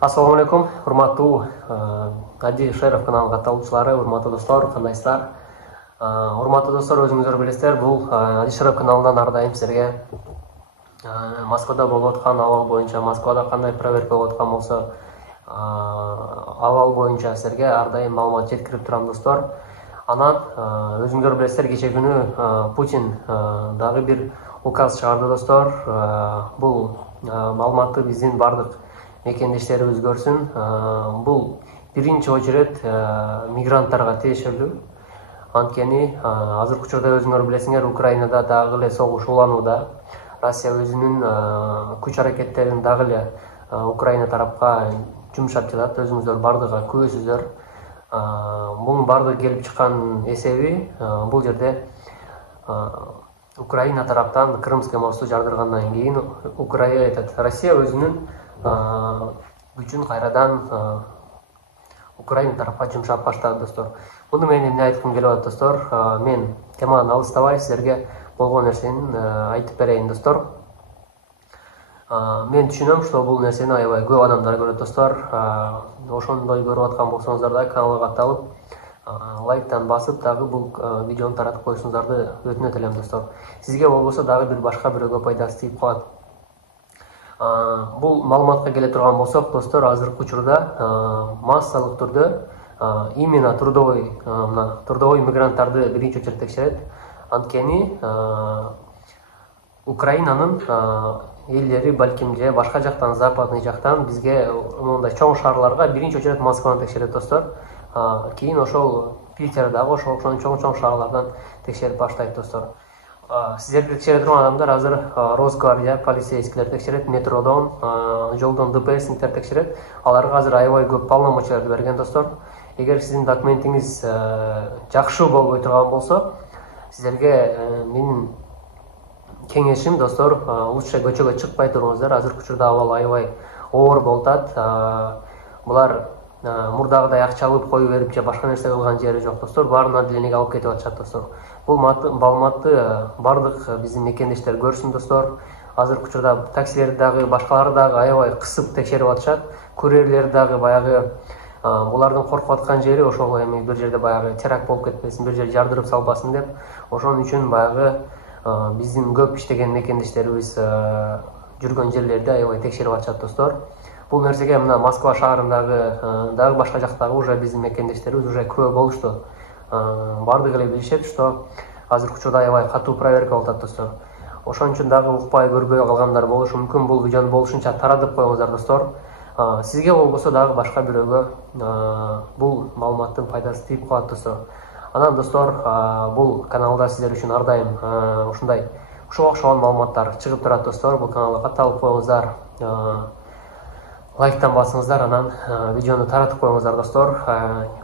Ассаламу алейкум, урматтуу Ади Шеров каналынын катталуучулары, урматтуу достор, кандайсыздар? Урматтуу достор, өзүңүздөр билесиздер, бул Ади Шеров каналынан ар дайым силерге Москвада болуп аткан абал боюнча, Москвада кандай проверка болуп аткан болсо, абал боюнча силерге ар дайым маалымат жеткирип турам достор. Анан өзүңүздөр билесиздер, кече күнү Путин дагы бир указ чыгарды достор. Бул маалыматты биздин бардык мекендештерибиз көрсүн. Бул биринчи очерет мигранттарга тиешелүү. Анткени азыркы учурда өзүңөр билесиңер, Украинада дагы эле согуш уланууда. Россия өзүнүн күч аракеттерин дагы эле Украина тарапка жумшап жатат. Өзүңүздөр бардыгы күбөсүздөр. Бунун бардыгы келип чыккан эсеби бул жерде Украина тараптан Крымский мосту жардыргандан кийин Россия өзүнүн күчүн кайрадан Украина тарапка жумшап баштады достор. Муну мен эмне айткым келип атат достор? Мен теманы алыстабай силерге болгон нерсени айтып берейин достор. Мен түшүнөм, что бул нерсени аябай көп адамдар көрөт достор. Ошондой көрүп аткан болсоңуздар да каналга катталып, лайктан басып, дагы бул видеону таратып коюшуңуздарды өтүнөт элем достор. Сизге болбосо дагы бир башка бирөөгө пайдасы тийип калат. Бул маалыматка келе турган болсок достор, азыркы учурда массалык түрдө именно трудовой мигранттарды биринчи очередь текшерет. Анткени Украинанын элдери балким же башка жактан, западный жактан бизге мындай чоң шаарларга биринчи очередь Москваны текшерет достор. Кийин ошол Питер дагы ошол чоң шаарлардан текшерип баштайт достор. Сиздерди текшере турган адамдар азыр Росгвардия, полицейскилер текшерет, метродон, жолдон ДПСниктер текшерет. Аларга азыр аябай көп полномочияларды берген достор. Эгер сиздин документиңиз жакшы болбой турган болсо, сиздерге менин кеңешим достор, лучше көчөгө чыкпай туруңуздар. Азыркы учурда абал аябай оор болуп атат. Булар мурдагыдай акча алып кою берип же башка нерсе кылган жери жок достор. Баарына деленеге алып кетип атышат достор. Бул маалыматты бардык биздин мекендештер көрсүн достор. Азыркы учурда таксилерди дагы, башкалары дагы аябай кысып текшерип атышат. Курьерлер дагы баягы булардын коркуп аткан жери ошол эми бир жерде баягы теракт болуп кетпесин, бир жер жардырып салбасын деп, ошон үчүн баягы биздин көп иштеген мекендештерибиз жүргөн жерлерди аябай текшерип атышат достор. Бул нерсеге мына Москва шаарындагы дагы башка жактагы уже биздин мекендештерибиз уже күбө болушту. Бардыгы эле билишет, что азыркы учурда аябай катуу проверка болуп атат достор. Ошон үчүн дагы укпай көрбөй калгандар болушу мүмкүн. Бул видеону болушунча таратып коюңуздар достор. Сизге болбосо дагы башка бирөөгө бул маалыматтын пайдасы тийип калат достор. Анан достор, бул каналда сиздер үчүн ар дайым ушундай ушуга окшогон маалыматтар чыгып турат достор. Бул каналга катталып коюңуздар, лайктан басыңыздар, анан видеону таратып коюңуздар достор.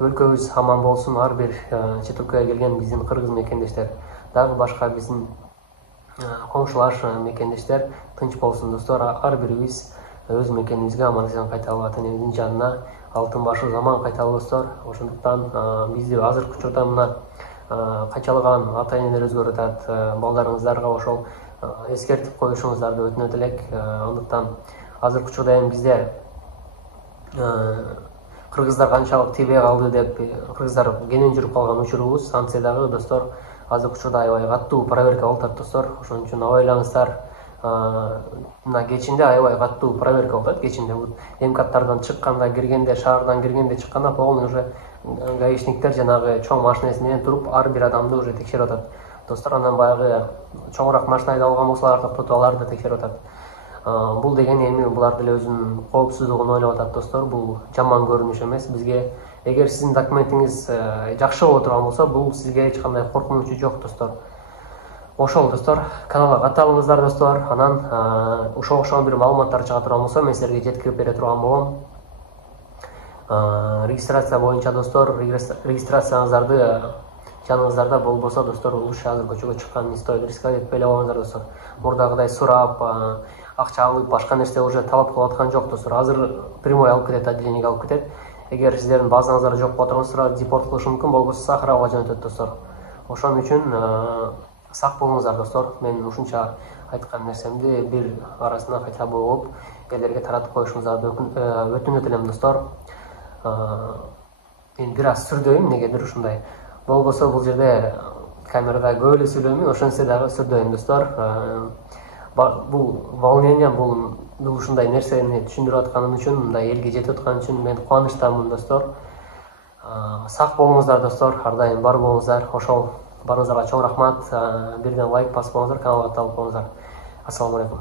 Өлкөбүз аман болсун, ар бир чет өлкөгө келген биздин кыргыз мекендештер, дагы башка биздин комшулаш мекендештер тынч болсун достор. Ар бирибиз өз мекенибизге аман эсен кайталып, ата энебиздин жанына алтын башы заман кайталып достор. Ошондуктан бизди азыркы учурда мына качалган ата энелерибиз көрүп атат. Балдарыңыздарга ошол эскертип коюшуңуздарды өтүнөт элек. Андыктан азыркы учурда эми бизде кыргыздар канчалык тийбей калды деп, кыргыздар кенен жүрүп калган учурубуз антсе дагы достор, азыркы учурда аябай катуу проверка болуп атат достор. Ошон үчүн абайлаңыздар. Мына кечинде аябай катуу проверка болуп атат. Кечинде МКАДтардан чыкканда, киргенде, шаардан киргенде, чыкканда полный уже гаишниктер жанагы чоң машинеси менен туруп ар бир адамды уже текшерип атат достор. Анан баягы чоңураак машина айдап алган болсо алар токтотуп аларды текшерип атат. Бул деген эми булар деле өзүнүн коопсуздугун ойлоп атат достор. Бул жаман көрүнүш эмес бизге. Эгер сиздин документиңиз жакшы боло турган болсо, бул сизге эч кандай коркунучу жок достор. Ошол достор, каналга катталыңыздар достор. Анан ошого окшогон бир маалыматтар чыга турган болсо, мен силерге жеткирип бере турган болом. Регистрация боюнча достор, регистрацияңыздарды жаныңыздарда болбосо достор, лучше азыр көчөгө чыккан не стоит рисковать этпей эле достор. Мурдагыдай сурап, акча алып, башка нерсе уже талап кылып аткан жок достор. Азыр прямой алып кетет, отделениеге алып кетет. Эгер сиздердин базаңыздар жок боло турган депорт кылышы мүмкүн, болбосо Сахарага жөнөтөт достор. Ошон үчүн сак болуңуздар достор. Мен ушунча айткан нерсемди бир арасына кайта болгоп элдерге таратып коюшуңузду өтүнөт элем достор. Мен бир аз сүрдөйм, негедир ушундай болбосо бул жерде камерада көп эле сүйлөймүн, ошентсе дагы сүрдөйм достор. Бул волнением, бул ушундай нерсени түшүндүрүп атканым үчүн, мындай элге жетип аткан үчүн мен кубанычтамын достор. Сак болуңуздар достор, ар дайым бар болуңуздар. Ошол барыңыздарга чоң рахмат. Бирден лайк басып коюңуздар, каналга катталып коюңуздар. Ассаламу алейкум.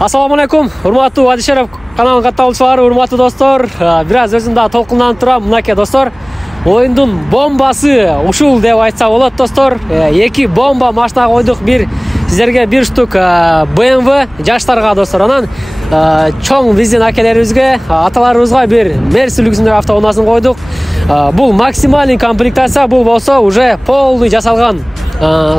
Assalamu alaikum, урматтуу Адишеров каналын катталуучулары, урматтуу достор. Бир аз өзүм да толкунданып турам. Мынакей достор, оюндун бомбасы ушул деп айтса болот достор. Эки бомба машина койдук, бир сиздерге бир штук BMW жаштарга достор. Анан чоң биздин акелерибизге, аталарыбызга бир Мерс үлгүсүндөгү автоунаасын койдук. Бул максимальный комплектация, бул болсо уже полный жасалган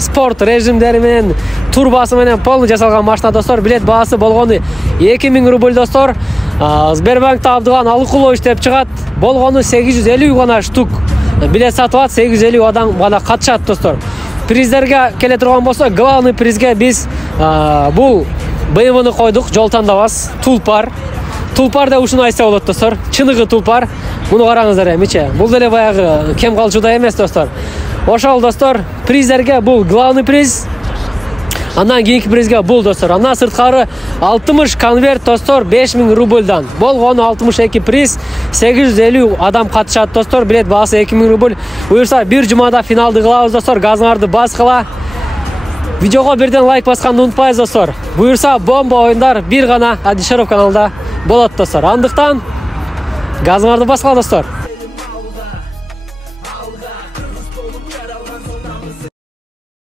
спорт режимдери менен, турбасы менен полный жасалган машина достор. Билет баасы болгону 2000 рубль достор. Сбербанкта Абдыган Алыкулович деп чыгат. Болгону 850 гана штук билет сатылат, 850 адам гана катышат достор. Приздерге келе турган болсо, главный призге биз бул BMW-ны койдук, жол тандабас, тулпар. Тулпар да ушуну айтса болот достор. Чыныгы тулпар. Муну караңыздар эмиче. Бул деле баягы кем калчуда эмес достор. Ошол достор, приздерге бул главный приз. Андан кийинки призге бул достор. Андан сырткары 60 конверт достор, 5000 рубльдан. Болгону 62 приз, 850 адам катышат достор. Билет баасы 2000 рубль. Буюрса бир жумада финалды кылабыз достор. Газыңарды баскыла. Видеого бирден лайк басканды унутпайсыз достор. Буюрса бомба оюндар бир гана Адишеров каналында болот достор. Андыктан газыңарды баскыла достор.